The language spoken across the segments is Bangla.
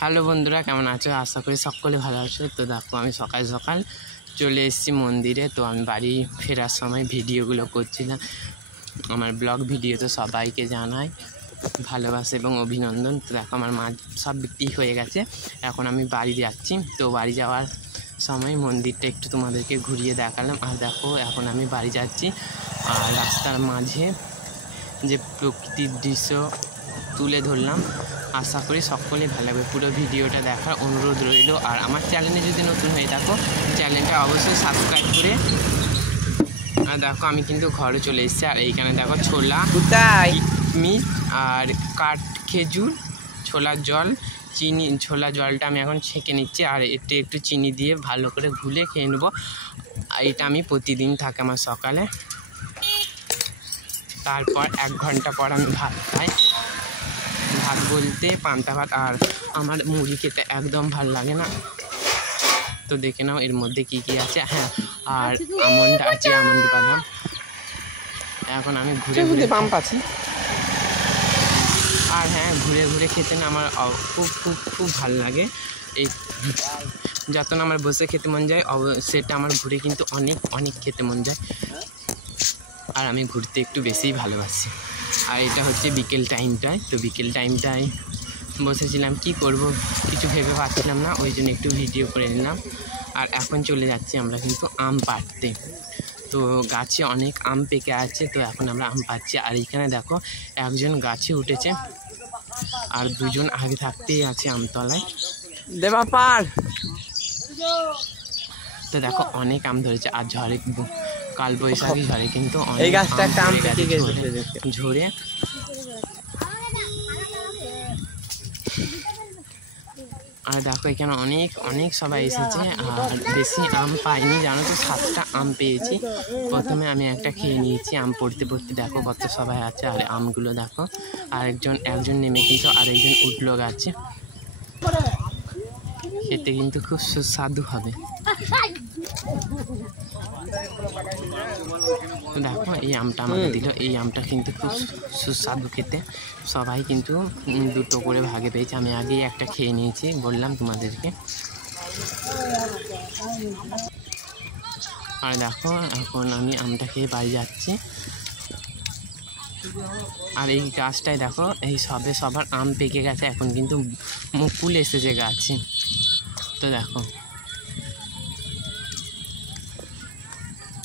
হ্যালো বন্ধুরা, কেমন আছো? আশা করি সকলে ভালো আছো। তো দেখো, আমি সকাল সকাল চলে এসেছি মন্দিরে। তো আমি বাড়ি ফেরার সময় ভিডিওগুলো করছিলাম। আমার ব্লগ ভিডিও তো সবাইকে জানাই ভালোবাসা এবং অভিনন্দন। তো দেখো, আমার মাছ সব বিক্রি হয়ে গেছে, এখন আমি বাড়ি যাচ্ছি। তো বাড়ি যাওয়ার সময় মন্দিরটা একটু তোমাদেরকে ঘুরিয়ে দেখালাম। আর দেখো, এখন আমি বাড়ি যাচ্ছি। আর রাস্তার মাঝে যে প্রকৃতির দৃশ্য তুলে ধরলাম, আশা করি সকলে ভালো লাগবে। পুরো ভিডিওটা দেখার অনুরোধ রইল। আর আমার চ্যানেলে যদি নতুন হয়ে থাকো, চ্যানেলটা অবশ্যই সাবস্ক্রাইব করে। আর দেখো, আমি কিন্তু ঘরে চলে এসেছি। আর এইখানে দেখো ছোলা, কিশমিশ আর কাঠ খেজুর, ছোলার জল, চিনি। ছোলা জলটা আমি এখন ছেঁকে নিচ্ছি, আর এতে একটু চিনি দিয়ে ভালো করে ঘুলে খেয়ে নেবো। এটা আমি প্রতিদিন থাকে আমার সকালে। তারপর 1 ঘন্টা পর আমি ভাত খাই। ভাত বলতে পান্তা ভাত। আর আমার মুড়ি খেতে একদম ভালো লাগে না। তো দেখে নাও এর মধ্যে কি কি আছে। হ্যাঁ, আর আমন্ড আছে, আমন্ড বাদাম। এখন আমি ঘুরে ঘুরে পাম্প আছে। আর হ্যাঁ, ঘুরে ঘুরে খেতে না আমার খুব খুব খুব ভালো লাগে। এই যত না আমার বসে খেতে মন যায়, সেটা আমার ঘুরে কিন্তু অনেক অনেক খেতে মন যায়। আর আমি ঘুরতে একটু বেশিই ভালোবাসি। আর এটা হচ্ছে বিকেল টাইমটায়। তো বিকেল টাইমটায় বসেছিলাম, কি করব কিছু ভেবে পাচ্ছিলাম না, ওই জন্য একটু ভিডিও করে নিলাম। আর এখন চলে যাচ্ছি আমরা কিন্তু আম পাড়তে। তো গাছে অনেক আম পেকে আছে, তো এখন আমরা আম পাড়ছি। আর এইখানে দেখো, একজন গাছে উঠেছে আর দুজন আগে থাকতেই আছে আমতলায়। দেবা পার। তো দেখো, অনেক আম ধরেছে। আর ঝড়ে, কাল বৈশাখী ঝড়ে কিন্তু অনেক আম ঝরে। আর দেখো, এখানে অনেক অনেক সবাই এসেছে। আর বেশি আম পাইনি, জানো তো, 7টা আম পেয়েছি। প্রথমে আমি একটা খেয়ে নিয়েছি। আম পড়তে পড়তে দেখো কত সবাই আছে। আর আমগুলো দেখো, আর একজন নেমে কিন্তু আরেকজন উঠলো গাছে। খেতে কিন্তু খুব সুস্বাদু হবে। দেখো, এই আমটা আমাকে দিল। এই আমটা কিন্তু খুব সুস্বাদু খেতে। সবাই কিন্তু 2টো করে ভাগে পেয়েছে। আমি আগেই একটা খেয়ে নিয়েছি, বললাম তোমাদেরকে। আর দেখো, এখন আমি আমটা খেয়ে বাড়ি যাচ্ছি। আর এই গাছটায় দেখো, এই সবার আম পেকে গেছে, এখন কিন্তু মুকুল এসেছে গাছে। তো দেখো,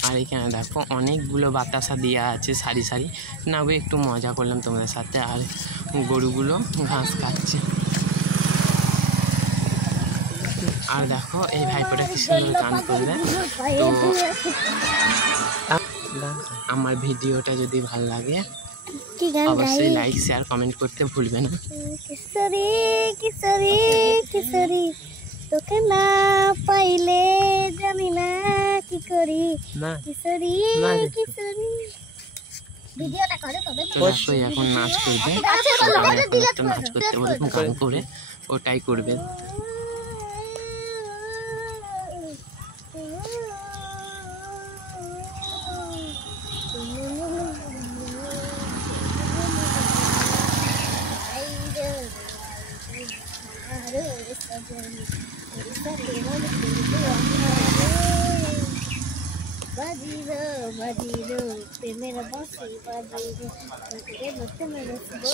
আর এখানে দেখো অনেকগুলো বাতাসা দেওয়া আছে সারি সারি। না গো, একটু মজা করলাম তোমাদের সাথে। আর গরুগুলো ঘাস খাচ্ছে। আর দেখো, এই ভাইপোটা কি সুন্দর গান করবে। তো আমার ভিডিওটা যদি ভালো লাগে, অবশ্যই লাইক, শেয়ার, কমেন্ট করতে ভুলবে না। কিশোরী কিশোরী কিশোরী, তোকে না পাইলে জানি না কি করি। কিশোরী কিশোরী, ভিডিওটা করে তবে তো দেখো, এখন নাচ করবে। নাচ করতে বলবো, গান করে ওটাই করবে।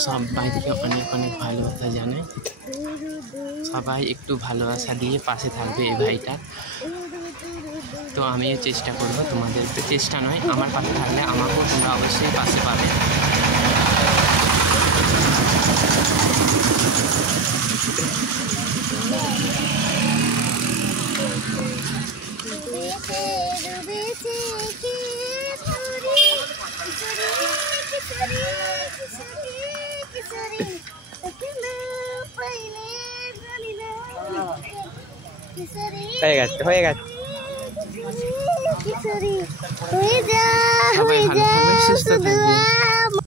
সবাইকে অনেক অনেক ভালোবাসা জানাই। সবাই একটু ভালোবাসা দিয়ে পাশে থাকবে এই ভাইটা। তো আমিও চেষ্টা করব, তোমাদের চেষ্টা নয়, আমার পাশে থাকলে আমাকেও তোমরা অবশ্যই পাশে পাবে। হয়ে গেছে, হয়ে গেছে। কিশোরী হয়ে যা, হয়ে যা, সুস্থ থাকবে।